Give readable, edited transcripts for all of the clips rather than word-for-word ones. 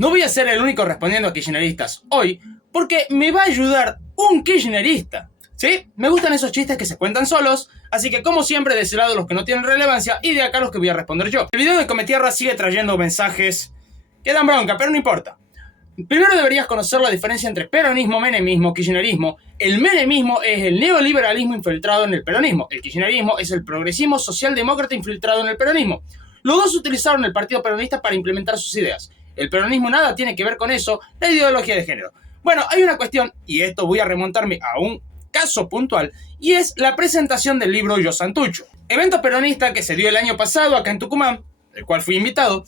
No voy a ser el único respondiendo a kirchneristas hoy, porque me va a ayudar un kirchnerista. ¿Sí? Me gustan esos chistes que se cuentan solos, así que como siempre de ese lado los que no tienen relevancia y de acá los que voy a responder yo. El video de Cometierra sigue trayendo mensajes que dan bronca, pero no importa. Primero deberías conocer la diferencia entre peronismo, menemismo, kirchnerismo. El menemismo es el neoliberalismo infiltrado en el peronismo. El kirchnerismo es el progresismo socialdemócrata infiltrado en el peronismo. Los dos utilizaron el partido peronista para implementar sus ideas. El peronismo nada tiene que ver con eso, la ideología de género. Bueno, hay una cuestión, y esto voy a remontarme a un caso puntual, y es la presentación del libro Yo Santucho. Evento peronista que se dio el año pasado acá en Tucumán, del cual fui invitado.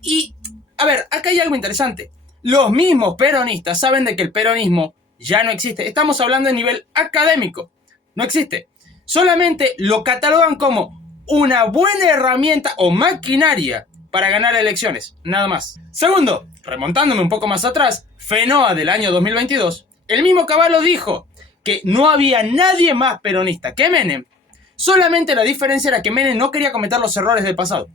Y, a ver, acá hay algo interesante. Los mismos peronistas saben de que el peronismo ya no existe. Estamos hablando a nivel académico. No existe. Solamente lo catalogan como una buena herramienta o maquinaria para ganar elecciones, nada más. Segundo, remontándome un poco más atrás, FENOA del año 2022, el mismo Cavallo dijo que no había nadie más peronista que Menem. Solamente la diferencia era que Menem no quería cometer los errores del pasado.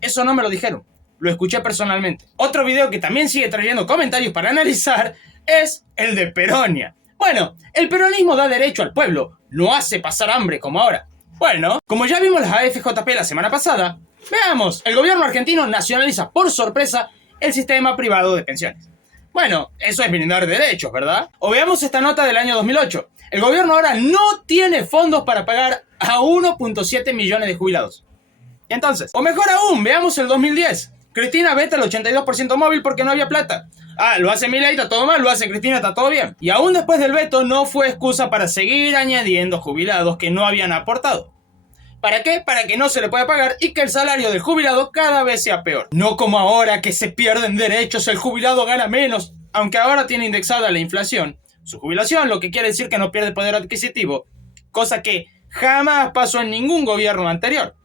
Eso no me lo dijeron, lo escuché personalmente. Otro video que también sigue trayendo comentarios para analizar es el de Peronia. Bueno, el peronismo da derecho al pueblo, no hace pasar hambre como ahora. Bueno, como ya vimos las AFJP la semana pasada, veamos, el gobierno argentino nacionaliza por sorpresa el sistema privado de pensiones. Bueno, eso es brindar derechos, ¿verdad? O veamos esta nota del año 2008. El gobierno ahora no tiene fondos para pagar a 1.7 millones de jubilados. Y entonces, o mejor aún, veamos el 2010. Cristina veta el 82% móvil porque no había plata. Ah, lo hace Milei, está todo mal, lo hace Cristina, está todo bien. Y aún después del veto no fue excusa para seguir añadiendo jubilados que no habían aportado. ¿Para qué? Para que no se le pueda pagar y que el salario del jubilado cada vez sea peor. No como ahora que se pierden derechos, el jubilado gana menos, aunque ahora tiene indexada la inflación. Su jubilación, lo que quiere decir que no pierde poder adquisitivo, cosa que jamás pasó en ningún gobierno anterior.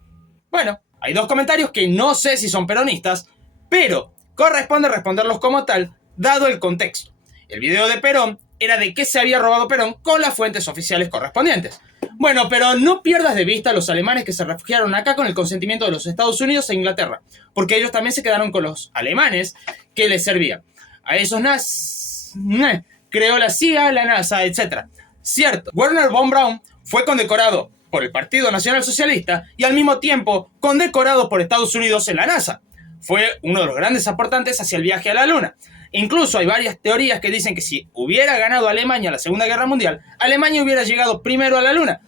Bueno, hay dos comentarios que no sé si son peronistas, pero corresponde responderlos como tal, dado el contexto. El video de Perón era de qué se había robado Perón con las fuentes oficiales correspondientes. Bueno, pero no pierdas de vista a los alemanes que se refugiaron acá con el consentimiento de los Estados Unidos e Inglaterra, porque ellos también se quedaron con los alemanes que les servían. A esos creó la CIA, la NASA, etc. Cierto, Werner von Braun fue condecorado por el Partido Nacional Socialista y al mismo tiempo condecorado por Estados Unidos en la NASA. Fue uno de los grandes aportantes hacia el viaje a la Luna. Incluso hay varias teorías que dicen que si hubiera ganado Alemania la Segunda Guerra Mundial, Alemania hubiera llegado primero a la Luna.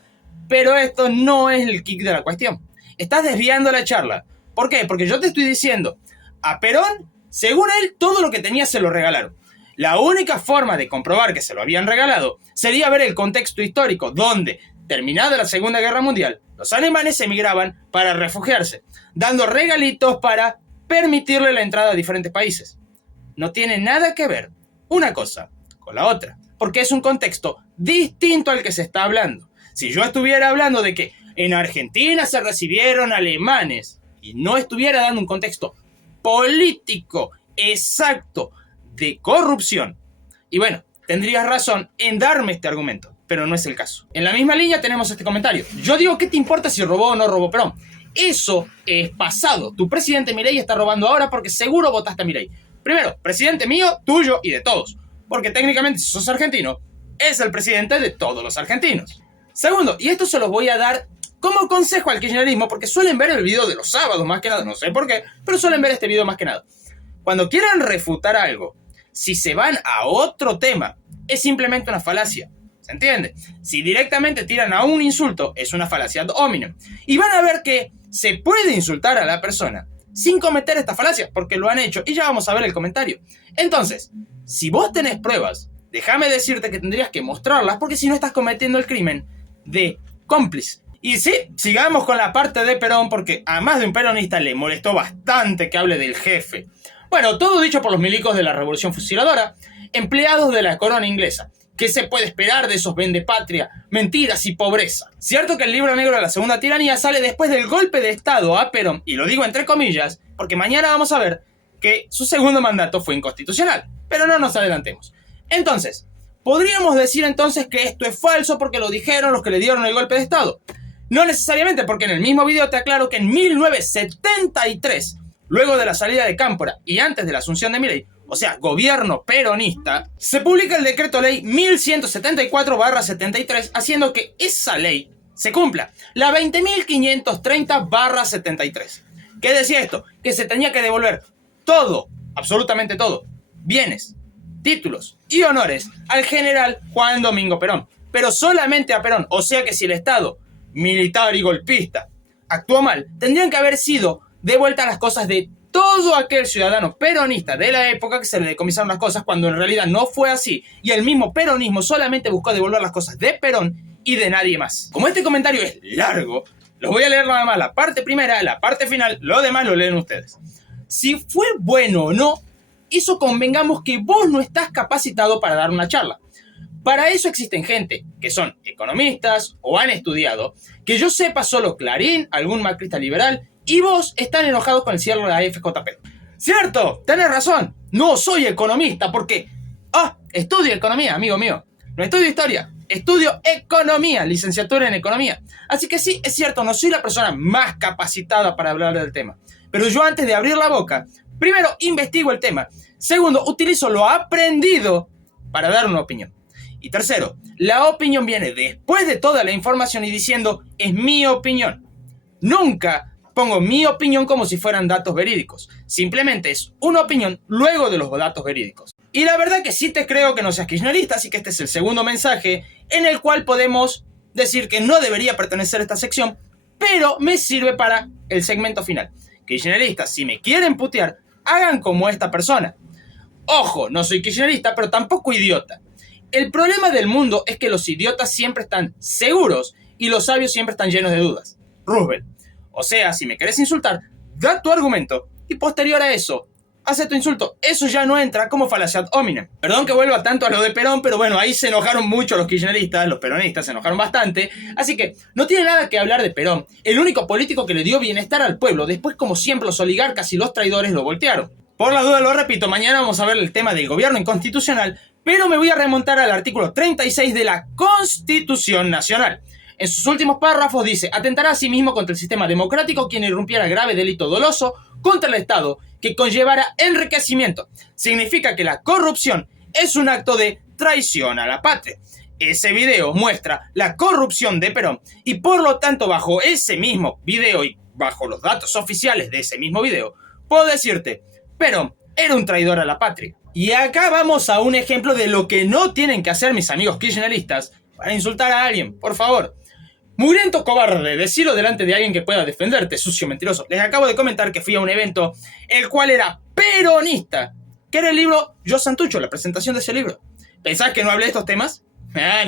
Pero esto no es el kick de la cuestión. Estás desviando la charla. ¿Por qué? Porque yo te estoy diciendo, a Perón, según él, todo lo que tenía se lo regalaron. La única forma de comprobar que se lo habían regalado sería ver el contexto histórico donde, terminada la Segunda Guerra Mundial, los alemanes emigraban para refugiarse, dando regalitos para permitirle la entrada a diferentes países. No tiene nada que ver una cosa con la otra, porque es un contexto distinto al que se está hablando. Si yo estuviera hablando de que en Argentina se recibieron alemanes y no estuviera dando un contexto político exacto de corrupción, y bueno, tendrías razón en darme este argumento, pero no es el caso. En la misma línea tenemos este comentario. Yo digo, ¿qué te importa si robó o no robó Perón? Eso es pasado. Tu presidente Milei está robando ahora porque seguro votaste a Milei. Primero, presidente mío, tuyo y de todos. Porque técnicamente, si sos argentino, es el presidente de todos los argentinos. Segundo, y esto se los voy a dar como consejo al kirchnerismo, porque suelen ver el video de los sábados más que nada, no sé por qué, pero suelen ver este video más que nada. Cuando quieran refutar algo, si se van a otro tema, es simplemente una falacia. ¿Se entiende? Si directamente tiran a un insulto, es una falacia ad hominem. Y van a ver que se puede insultar a la persona sin cometer esta falacia, porque lo han hecho, y ya vamos a ver el comentario. Entonces, si vos tenés pruebas, déjame decirte que tendrías que mostrarlas, porque si no estás cometiendo el crimen de cómplice. Y sí, sigamos con la parte de Perón, porque a más de un peronista le molestó bastante que hable del jefe. Bueno, todo dicho por los milicos de la Revolución Fusiladora, empleados de la corona inglesa. ¿Qué se puede esperar de esos vendepatria, mentiras y pobreza? Cierto que el libro negro de la segunda tiranía sale después del golpe de estado a Perón, y lo digo entre comillas, porque mañana vamos a ver que su segundo mandato fue inconstitucional, pero no nos adelantemos. Entonces, podríamos decir entonces que esto es falso porque lo dijeron los que le dieron el golpe de estado. No necesariamente, porque en el mismo video te aclaro que en 1973, luego de la salida de Cámpora y antes de la asunción de Milei, o sea, gobierno peronista, se publica el decreto ley 1174/73, haciendo que esa ley se cumpla, la 20.530/73. ¿Qué decía esto? Que se tenía que devolver todo, absolutamente todo, bienes, títulos y honores al general Juan Domingo Perón, pero solamente a Perón. O sea que si el Estado militar y golpista actuó mal, tendrían que haber sido devueltas las cosas de todo aquel ciudadano peronista de la época que se le decomisaron las cosas, cuando en realidad no fue así, y el mismo peronismo solamente buscó devolver las cosas de Perón y de nadie más. Como este comentario es largo, los voy a leer nada más la parte primera, la parte final, lo demás lo leen ustedes. Si fue bueno o no, eso convengamos que vos no estás capacitado para dar una charla. Para eso existen gente que son economistas o han estudiado, que yo sepa solo Clarín, algún macrista liberal, y vos están enojados con el cierre de la FJP. ¿Cierto? Tenés razón. No soy economista porque... estudio economía, amigo mío. No estudio historia. Estudio economía, licenciatura en economía. Así que sí, es cierto, no soy la persona más capacitada para hablar del tema. Pero yo antes de abrir la boca, primero investigo el tema. Segundo, utilizo lo aprendido para dar una opinión. Y tercero, la opinión viene después de toda la información y diciendo, es mi opinión. Nunca pongo mi opinión como si fueran datos verídicos. Simplemente es una opinión luego de los datos verídicos. Y la verdad que sí te creo que no seas kirchnerista, así que este es el segundo mensaje en el cual podemos decir que no debería pertenecer a esta sección, pero me sirve para el segmento final. Kirchneristas, si me quieren putear, hagan como esta persona. Ojo, no soy kirchnerista, pero tampoco idiota. El problema del mundo es que los idiotas siempre están seguros y los sabios siempre están llenos de dudas. Roosevelt. O sea, si me querés insultar, da tu argumento y posterior a eso, hace tu insulto. Eso ya no entra como falacia ad hominem. Perdón que vuelva tanto a lo de Perón, pero bueno, ahí se enojaron mucho los kirchneristas, los peronistas se enojaron bastante. Así que no tiene nada que hablar de Perón, el único político que le dio bienestar al pueblo. Después, como siempre, los oligarcas y los traidores lo voltearon. Por la duda lo repito, mañana vamos a ver el tema del gobierno inconstitucional, pero me voy a remontar al artículo 36 de la Constitución Nacional. En sus últimos párrafos dice, atentará a sí mismo contra el sistema democrático quien irrumpiera grave delito doloso contra el Estado que conllevara enriquecimiento. Significa que la corrupción es un acto de traición a la patria. Ese video muestra la corrupción de Perón y por lo tanto bajo ese mismo video y bajo los datos oficiales de ese mismo video, puedo decirte, Perón era un traidor a la patria. Y acá vamos a un ejemplo de lo que no tienen que hacer mis amigos kirchneristas para insultar a alguien, por favor. Mugriento cobarde, decirlo delante de alguien que pueda defenderte, sucio mentiroso. Les acabo de comentar que fui a un evento, el cual era peronista, que era el libro Yo Santucho, la presentación de ese libro. ¿Pensás que no hablé de estos temas?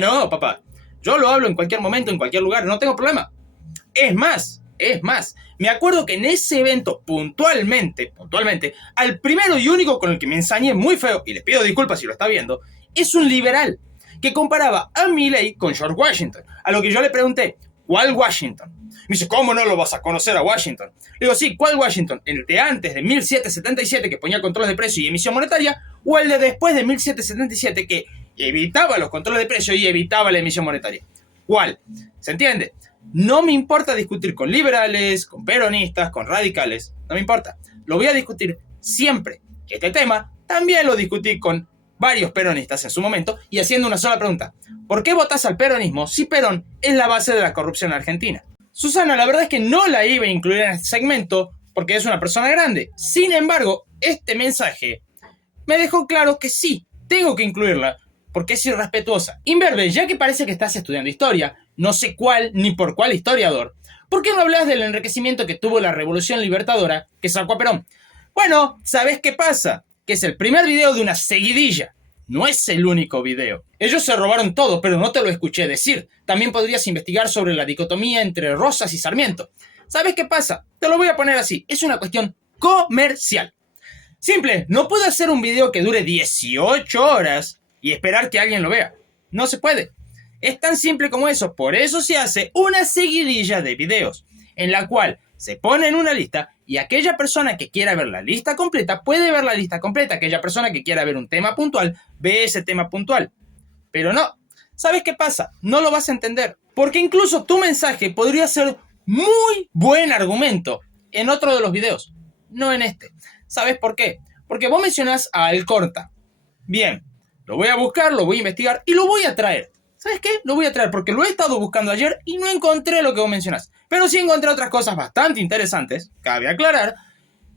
No, papá. Yo lo hablo en cualquier momento, en cualquier lugar, no tengo problema. Es más, me acuerdo que en ese evento, puntualmente, al primero y único con el que me ensañé muy feo, y les pido disculpas si lo está viendo, es un liberal, que comparaba a Milley con George Washington. A lo que yo le pregunté, ¿cuál Washington? Me dice, ¿cómo no lo vas a conocer a Washington? Le digo, sí, ¿cuál Washington? ¿El de antes de 1777 que ponía controles de precio y emisión monetaria? ¿O el de después de 1777 que evitaba los controles de precio y evitaba la emisión monetaria? ¿Cuál? ¿Se entiende? No me importa discutir con liberales, con peronistas, con radicales. No me importa. Lo voy a discutir siempre. Este tema también lo discutí con varios peronistas en su momento y haciendo una sola pregunta. ¿Por qué votás al peronismo si Perón es la base de la corrupción argentina? Susana, la verdad es que no la iba a incluir en este segmento porque es una persona grande. Sin embargo, este mensaje me dejó claro que sí, tengo que incluirla porque es irrespetuosa. Imberbe, ya que parece que estás estudiando historia, no sé cuál ni por cuál historiador, ¿por qué no hablas del enriquecimiento que tuvo la Revolución Libertadora que sacó a Perón? Bueno, ¿sabés qué pasa? Que es el primer video de una seguidilla. No es el único video. Ellos se robaron todo, pero no te lo escuché decir. También podrías investigar sobre la dicotomía entre Rosas y Sarmiento. ¿Sabes qué pasa? Te lo voy a poner así. Es una cuestión comercial. Simple, no puedo hacer un video que dure 18 horas y esperar que alguien lo vea. No se puede. Es tan simple como eso. Por eso se hace una seguidilla de videos, en la cual se pone en una lista y aquella persona que quiera ver la lista completa puede ver la lista completa. Aquella persona que quiera ver un tema puntual ve ese tema puntual. Pero no. ¿Sabes qué pasa? No lo vas a entender. Porque incluso tu mensaje podría ser muy buen argumento en otro de los videos. No en este. ¿Sabes por qué? Porque vos mencionás a Alcorta. Bien, lo voy a buscar, lo voy a investigar y lo voy a traer. ¿Sabes qué? Lo voy a traer porque lo he estado buscando ayer y no encontré lo que vos mencionás. Pero sí encontré otras cosas bastante interesantes, cabe aclarar,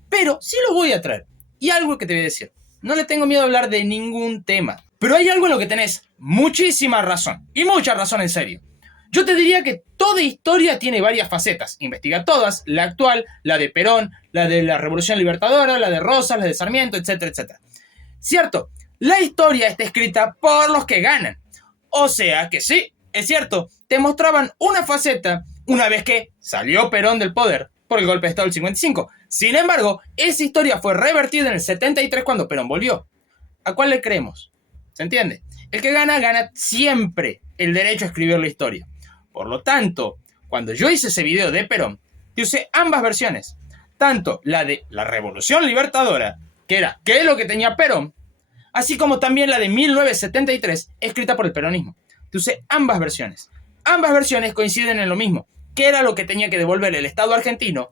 pero sí lo voy a traer. Y algo que te voy a decir, no le tengo miedo a hablar de ningún tema, pero hay algo en lo que tenés muchísima razón, y mucha razón en serio. Yo te diría que toda historia tiene varias facetas, investiga todas, la actual, la de Perón, la de la Revolución Libertadora, la de Rosas, la de Sarmiento, etcétera, etcétera. Cierto, la historia está escrita por los que ganan. O sea que sí, es cierto, te mostraban una faceta una vez que salió Perón del poder por el golpe de Estado del 55. Sin embargo, esa historia fue revertida en el 73 cuando Perón volvió. ¿A cuál le creemos? ¿Se entiende? El que gana, gana siempre el derecho a escribir la historia. Por lo tanto, cuando yo hice ese video de Perón, yo usé ambas versiones. Tanto la de la Revolución Libertadora, que era qué es lo que tenía Perón, así como también la de 1973, escrita por el peronismo. Yo usé ambas versiones. Ambas versiones coinciden en lo mismo, que era lo que tenía que devolver el Estado argentino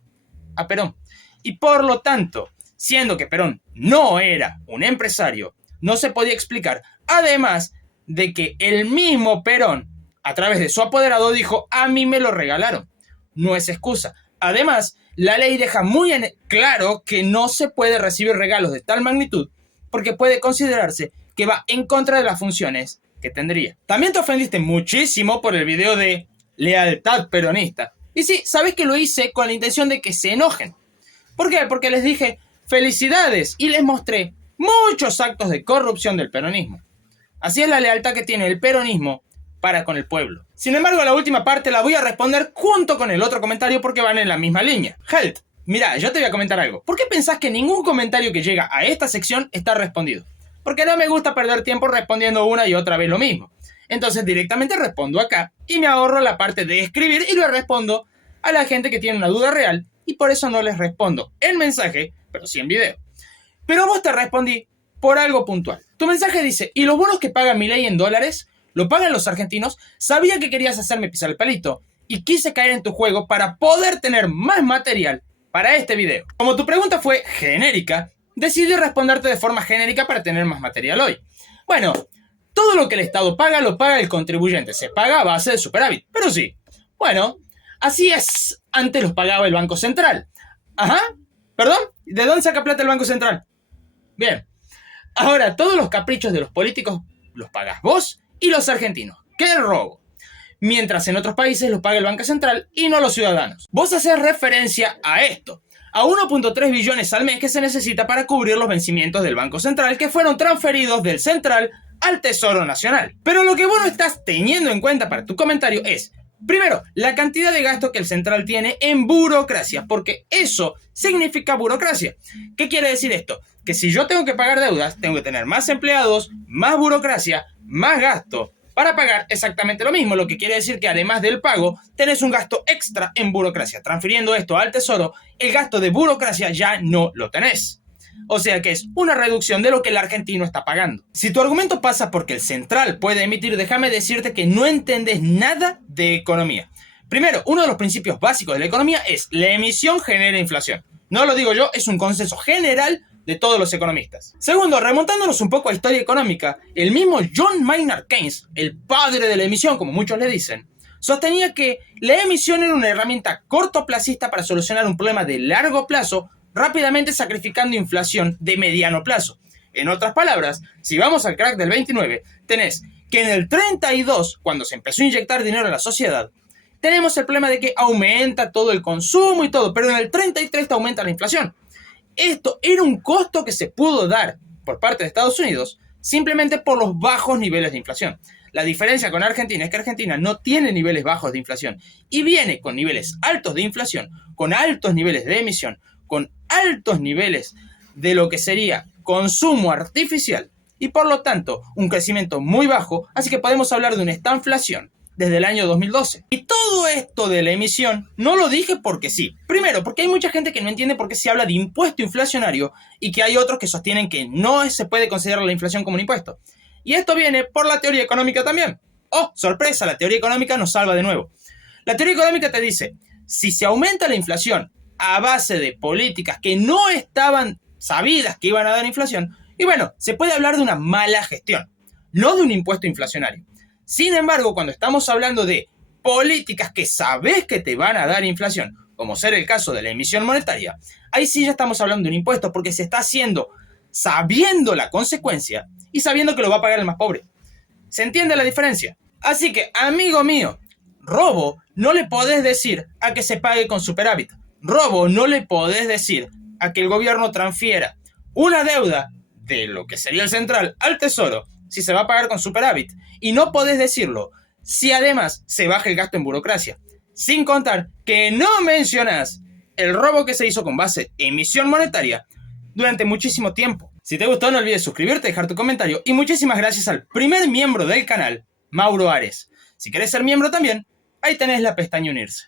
a Perón. Y por lo tanto, siendo que Perón no era un empresario, no se podía explicar, además de que el mismo Perón, a través de su apoderado, dijo, a mí me lo regalaron. No es excusa. Además, la ley deja muy en claro que no se puede recibir regalos de tal magnitud porque puede considerarse que va en contra de las funciones que tendría. También te ofendiste muchísimo por el video de lealtad peronista. Y sí, sabes que lo hice con la intención de que se enojen. ¿Por qué? Porque les dije felicidades y les mostré muchos actos de corrupción del peronismo. Así es la lealtad que tiene el peronismo para con el pueblo. Sin embargo, la última parte la voy a responder junto con el otro comentario porque van en la misma línea. Halt, mira, yo te voy a comentar algo. ¿Por qué pensás que ningún comentario que llega a esta sección está respondido? Porque no me gusta perder tiempo respondiendo una y otra vez lo mismo. Entonces directamente respondo acá y me ahorro la parte de escribir y lo respondo a la gente que tiene una duda real y por eso no les respondo en mensaje, pero sí en video. Pero vos te respondí por algo puntual. Tu mensaje dice, ¿y los bonos que paga Milei en dólares? ¿Lo pagan los argentinos? Sabía que querías hacerme pisar el palito y quise caer en tu juego para poder tener más material para este video. Como tu pregunta fue genérica, decidí responderte de forma genérica para tener más material hoy. Bueno, todo lo que el Estado paga, lo paga el contribuyente. Se paga a base de superávit. Pero sí, bueno, así es. Antes los pagaba el Banco Central. Ajá, ¿perdón? ¿De dónde saca plata el Banco Central? Bien, ahora todos los caprichos de los políticos los pagas vos y los argentinos. ¡Qué robo! Mientras en otros países los paga el Banco Central y no los ciudadanos. Vos haces referencia a esto, a 1.3 billones al mes que se necesita para cubrir los vencimientos del Banco Central que fueron transferidos del Central al Tesoro Nacional. Pero lo que vos no estás teniendo en cuenta para tu comentario es, primero, la cantidad de gasto que el Central tiene en burocracia, porque eso significa burocracia. ¿Qué quiere decir esto? Que si yo tengo que pagar deudas, tengo que tener más empleados, más burocracia, más gasto para pagar exactamente lo mismo, lo que quiere decir que además del pago, tenés un gasto extra en burocracia. Transfiriendo esto al Tesoro, el gasto de burocracia ya no lo tenés. O sea que es una reducción de lo que el argentino está pagando. Si tu argumento pasa porque el Central puede emitir, déjame decirte que no entendés nada de economía. Primero, uno de los principios básicos de la economía es la emisión genera inflación. No lo digo yo, es un consenso general de todos los economistas. Segundo, remontándonos un poco a historia económica, el mismo John Maynard Keynes, el padre de la emisión, como muchos le dicen, sostenía que la emisión era una herramienta cortoplacista para solucionar un problema de largo plazo, rápidamente sacrificando inflación de mediano plazo. En otras palabras, si vamos al crack del 29, tenés que en el 32, cuando se empezó a inyectar dinero en la sociedad, tenemos el problema de que aumenta todo el consumo y todo, pero en el 33 te aumenta la inflación. Esto era un costo que se pudo dar por parte de Estados Unidos simplemente por los bajos niveles de inflación. La diferencia con Argentina es que Argentina no tiene niveles bajos de inflación y viene con niveles altos de inflación, con altos niveles de emisión, con altos niveles de lo que sería consumo artificial y por lo tanto un crecimiento muy bajo, así que podemos hablar de una estanflación desde el año 2012. Y todo esto de la emisión no lo dije porque sí. Primero, porque hay mucha gente que no entiende por qué se habla de impuesto inflacionario y que hay otros que sostienen que no se puede considerar la inflación como un impuesto. Y esto viene por la teoría económica también. ¡Oh, sorpresa! La teoría económica nos salva de nuevo. La teoría económica te dice, si se aumenta la inflación a base de políticas que no estaban sabidas que iban a dar inflación. Y bueno, se puede hablar de una mala gestión, no de un impuesto inflacionario. Sin embargo, cuando estamos hablando de políticas que sabes que te van a dar inflación, como ser el caso de la emisión monetaria, ahí sí ya estamos hablando de un impuesto porque se está haciendo sabiendo la consecuencia y sabiendo que lo va a pagar el más pobre. ¿Se entiende la diferencia? Así que, amigo mío, robo no le podés decir a que se pague con superávit. Robo no le podés decir a que el gobierno transfiera una deuda de lo que sería el central al tesoro si se va a pagar con superávit. Y no podés decirlo si además se baja el gasto en burocracia. Sin contar que no mencionás el robo que se hizo con base en emisión monetaria durante muchísimo tiempo. Si te gustó, no olvides suscribirte, dejar tu comentario y muchísimas gracias al primer miembro del canal, Mauro Ares. Si querés ser miembro también, ahí tenés la pestaña unirse.